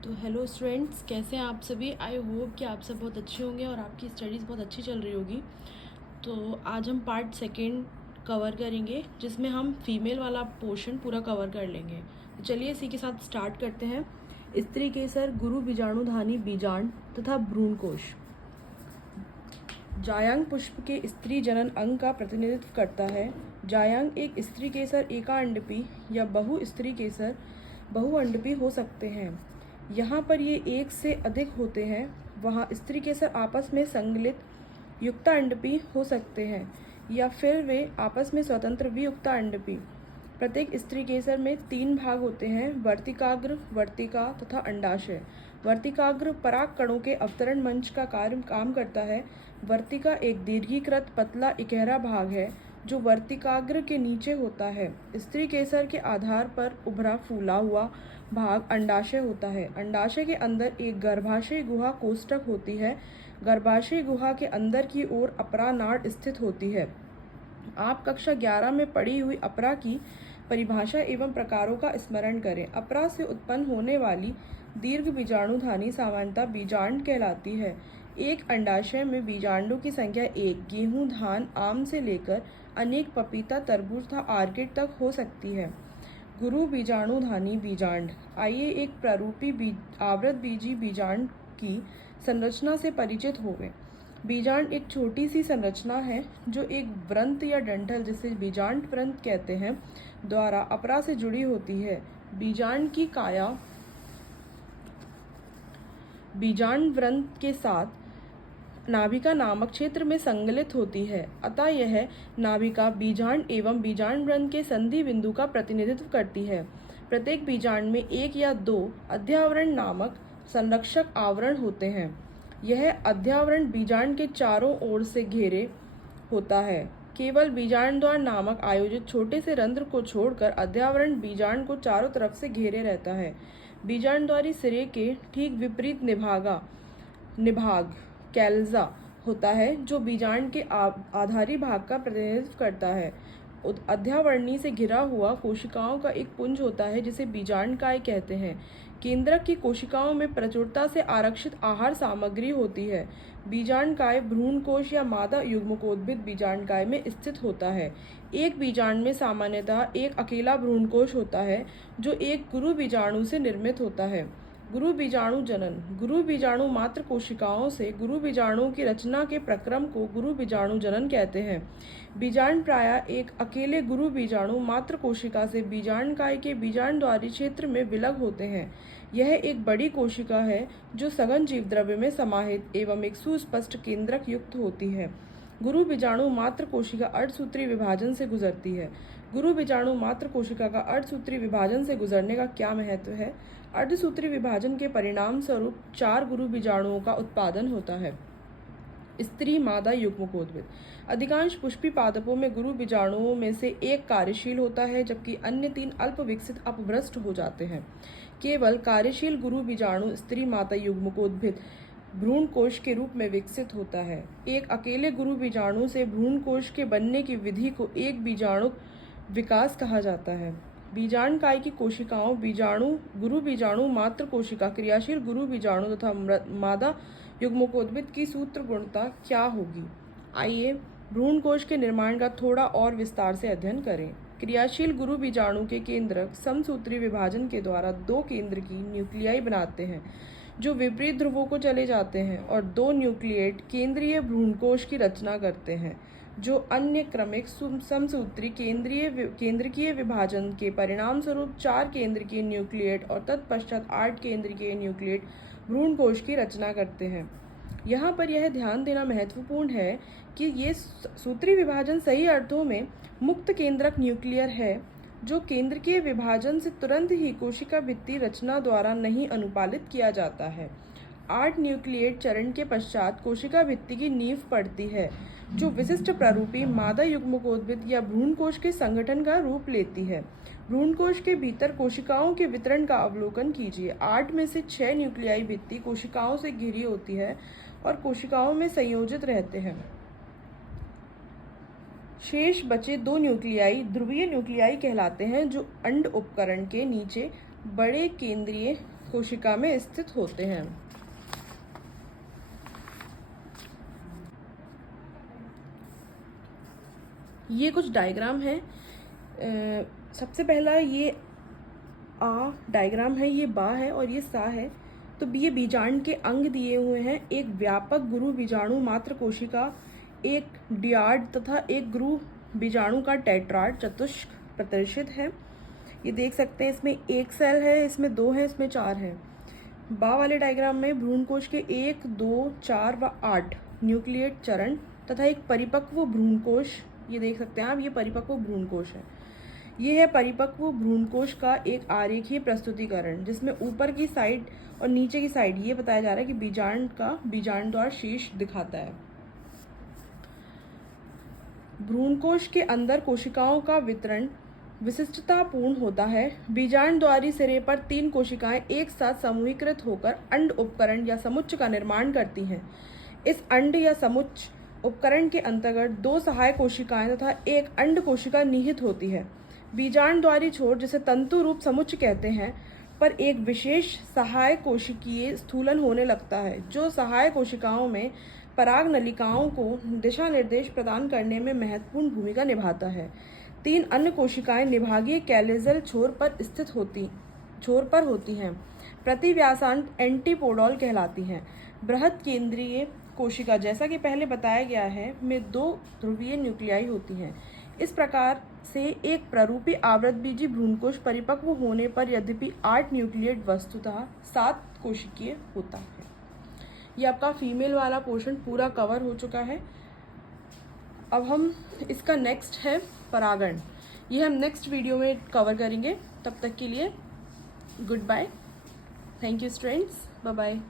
तो hello students, कैसे हैं आप सभी। आई होप कि आप सब बहुत अच्छे होंगे और आपकी स्टडीज़ बहुत अच्छी चल रही होगी। तो आज हम पार्ट सेकेंड कवर करेंगे, जिसमें हम फीमेल वाला पोर्शन पूरा कवर कर लेंगे। तो चलिए इसी के साथ स्टार्ट करते हैं। स्त्री केसर, गुरु बीजाणुधानी बीजांड तथा भ्रूणकोश। जायांग पुष्प के स्त्री जनन अंग का प्रतिनिधित्व करता है। जायांग एक स्त्री केसर एकांडपी या बहु स्त्री केसर बहुअंडपी हो सकते हैं। यहाँ पर ये एक से अधिक होते हैं। वहाँ स्त्री केसर आपस में संगलित युक्तांडपी हो सकते हैं या फिर वे आपस में स्वतंत्र वियुक्तांडपी। प्रत्येक स्त्री केसर में 3 भाग होते हैं: वर्तिकाग्र, वर्तिका तथा अंडाशय। वर्तिकाग्र पराग कणों के अवतरण मंच का काम करता है। वर्तिका एक दीर्घीकृत पतला इकहरा भाग है जो वर्तिकाग्र के नीचे होता है। स्त्री केसर के आधार पर उभरा फूला हुआ भाग अंडाशय होता है। अंडाशय के अंदर एक गर्भाशय गुहा कोष्ठक होती है। गर्भाशय गुहा के अंदर की ओर अपरा नाड़ स्थित होती है। आप कक्षा 11 में पढ़ी हुई अपरा की परिभाषा एवं प्रकारों का स्मरण करें। अपरा से उत्पन्न होने वाली दीर्घ बीजाणुधानी सामान्यतः बीजांड कहलाती है। एक अंडाशय में बीजांडों की संख्या 1 गेहूं, धान, आम से लेकर अनेक पपीता, तरबूज तथा आर्किड तक हो सकती है। गुरु बीजाणुधानी बीजांड। आइए एक प्रारूपी आवृत बीजी बीजांड की संरचना से परिचित होवें। बीजांड एक छोटी सी संरचना है जो एक व्रंत या डंठल, जिसे बीजांड व्रंत कहते हैं, द्वारा अपरा से जुड़ी होती है। बीजांड की काया बीजांड व्रंत के साथ नाभिका नामक क्षेत्र में संगलित होती है, अतः यह नाभिका बीजांड एवं बीजांड व्रंत के संधि बिंदु का प्रतिनिधित्व करती है। प्रत्येक बीजांड में 1 या 2 अध्यावरण नामक संरक्षक आवरण होते हैं। यह अध्यावरण बीजांड के चारों ओर से घेरे होता है। केवल बीजांड द्वार नामक आयोजित छोटे से रंध्र को छोड़कर अध्यावरण बीजांड को चारों तरफ से घेरे रहता है। बीजांड द्वारी सिरे के ठीक विपरीत निभाग कैल्जा होता है जो बीजांड के आधारी भाग का प्रतिनिधित्व करता है। अध्यावरणी से घिरा हुआ कोशिकाओं का एक पुंज होता है जिसे बीजांडकाय कहते हैं। केंद्रक की कोशिकाओं में प्रचुरता से आरक्षित आहार सामग्री होती है। बीजांडकाय भ्रूणकोश या मादा युग्मकोद्भिद बीजांडकाय में स्थित होता है। एक बीजांड में सामान्यतः एक अकेला भ्रूणकोश होता है जो एक गुरु बीजाणु से निर्मित होता है। गुरु बीजाणु जनन। गुरु बीजाणु मात्र कोशिकाओं से गुरु बीजाणुओं की रचना के प्रक्रम को गुरु बीजाणु जनन कहते हैं। बीजांड प्रायः एक अकेले गुरु बीजाणु मात्र कोशिका से बीजांडकाय के बीजांडद्वारी क्षेत्र में विलग होते हैं। यह एक बड़ी कोशिका है जो सघन जीवद्रव्य में समाहित एवं एक सुस्पष्ट केंद्रक युक्त होती है। गुरु बीजाणु मात्र कोशिका अर्धसूत्री विभाजन से गुजरती है। गुरु बीजाणु मात्र कोशिका का अर्धसूत्री विभाजन से गुजरने का क्या महत्व है? अर्धसूत्री विभाजन के परिणाम स्वरूप 4 गुरु बीजाणुओं का उत्पादन होता है। स्त्री मादा युग्मकोद्भिद। अधिकांश पुष्पी पादपों में गुरु बीजाणुओं में से एक कार्यशील होता है जबकि अन्य 3 अल्प विकसित अपभ्रष्ट हो जाते हैं। केवल कार्यशील गुरु बीजाणु स्त्री माता युग्मकोद्भिद भ्रूणकोश के रूप में विकसित होता है। एक अकेले गुरु बीजाणु से भ्रूणकोश के बनने की विधि को एक बीजाणु विकास कहा जाता है। बीजांडकाय की कोशिकाओं गुरु बीजाणु मात्र कोशिका, क्रियाशील गुरु बीजाणु तथा मादा युग्मकोद्भिद की सूत्र गुणता क्या होगी? आइए भ्रूणकोश के निर्माण का थोड़ा और विस्तार से अध्ययन करें। क्रियाशील गुरु बीजाणु के केंद्रक समसूत्री विभाजन के द्वारा 2 केंद्र की न्यूक्लियाई बनाते हैं जो विपरीत ध्रुवों को चले जाते हैं और 2 न्यूक्लिएट केंद्रीय भ्रूणकोश की रचना करते हैं जो अन्य क्रमिक समसूत्री केंद्रकीय विभाजन के परिणाम स्वरूप 4 केंद्रकीय न्यूक्लिएट और तत्पश्चात 8 केंद्रकीय न्यूक्लिएट भ्रूणकोश की रचना करते हैं। यहाँ पर यह ध्यान देना महत्वपूर्ण है कि ये सूत्री विभाजन सही अर्थों में मुक्त केंद्रक न्यूक्लियर है जो केंद्रकीय विभाजन से तुरंत ही कोशिका भित्ति रचना द्वारा नहीं अनुपालित किया जाता है। 8 न्यूक्लिएट चरण के पश्चात कोशिका भित्ति की नींव पड़ती है जो विशिष्ट प्रारूपी मादा युग्मकोद्भिद या भ्रूणकोश के संगठन का रूप लेती है। भ्रूणकोश के भीतर कोशिकाओं के वितरण का अवलोकन कीजिए। 8 में से 6 न्यूक्लियाई भित्ति कोशिकाओं से घिरी होती है और कोशिकाओं में संयोजित रहते हैं। शेष बचे 2 न्यूक्लियाई ध्रुवीय न्यूक्लियाई कहलाते हैं जो अंड उपकरण के नीचे बड़े केंद्रीय कोशिका में स्थित होते हैं। ये कुछ डायग्राम है। सबसे पहला ये आ डायग्राम है, ये बा है और ये सा है। तो ये बीजांड के अंग दिए हुए हैं। एक व्यापक गुरु बीजाणु मात्र कोशिका, एक डियाड तथा एक गुरु बीजाणु का टेट्राड चतुष्क प्रदर्शित है। ये देख सकते हैं, इसमें एक सेल है, इसमें 2 है, इसमें 4 है। बा वाले डायग्राम में भ्रूणकोश के 1, 2, 4 व 8 न्यूक्लिएट चरण तथा एक परिपक्व भ्रूणकोश, ये देख सकते हैं आप, ये परिपक्व भ्रूणकोश है। ये है परिपक्व भ्रूणकोश का एक आरेखीय प्रस्तुतिकरण, जिसमें ऊपर की साइड और नीचे की साइड ये बताया जा रहा है कि बीजांड का बीजांड द्वार शीर्ष दिखाता है। भ्रूणकोश के अंदर कोशिकाओं का वितरण विशिष्टतापूर्ण होता है। बीजांड द्वारी सिरे पर 3 कोशिकाएं एक साथ समूहीकृत होकर अंड उपकरण या समुच्च का निर्माण करती हैं। इस अंड या समुच्च उपकरण के अंतर्गत 2 सहायक कोशिकाएं तथा एक अंड कोशिका निहित होती है। बीजांड द्वारी छोर, जिसे तंतु रूप समुच्च कहते हैं, पर एक विशेष सहायक कोशिकीय स्थूलन होने लगता है, जो सहायक कोशिकाओं में पराग नलिकाओं को दिशा निर्देश प्रदान करने में महत्वपूर्ण भूमिका निभाता है। 3 अन्य कोशिकाएं निभागीय कैलेजल छोर पर होती हैं। प्रति व्यासांत एंटीपोडॉल कहलाती हैं। बृहद केंद्रीय कोशिका, जैसा कि पहले बताया गया है, में 2 ध्रुवीय न्यूक्लियाई होती हैं। इस प्रकार से एक प्ररूपी आवृतबीजी भ्रूणकोश परिपक्व होने पर यद्यपि 8 न्यूक्लिएट वस्तुतः 7 कोशिकीय होता है। ये आपका फीमेल वाला पोर्शन पूरा कवर हो चुका है। अब हम इसका नेक्स्ट है परागण। ये हम नेक्स्ट वीडियो में कवर करेंगे। तब तक के लिए goodbye. Thank you students, bye bye.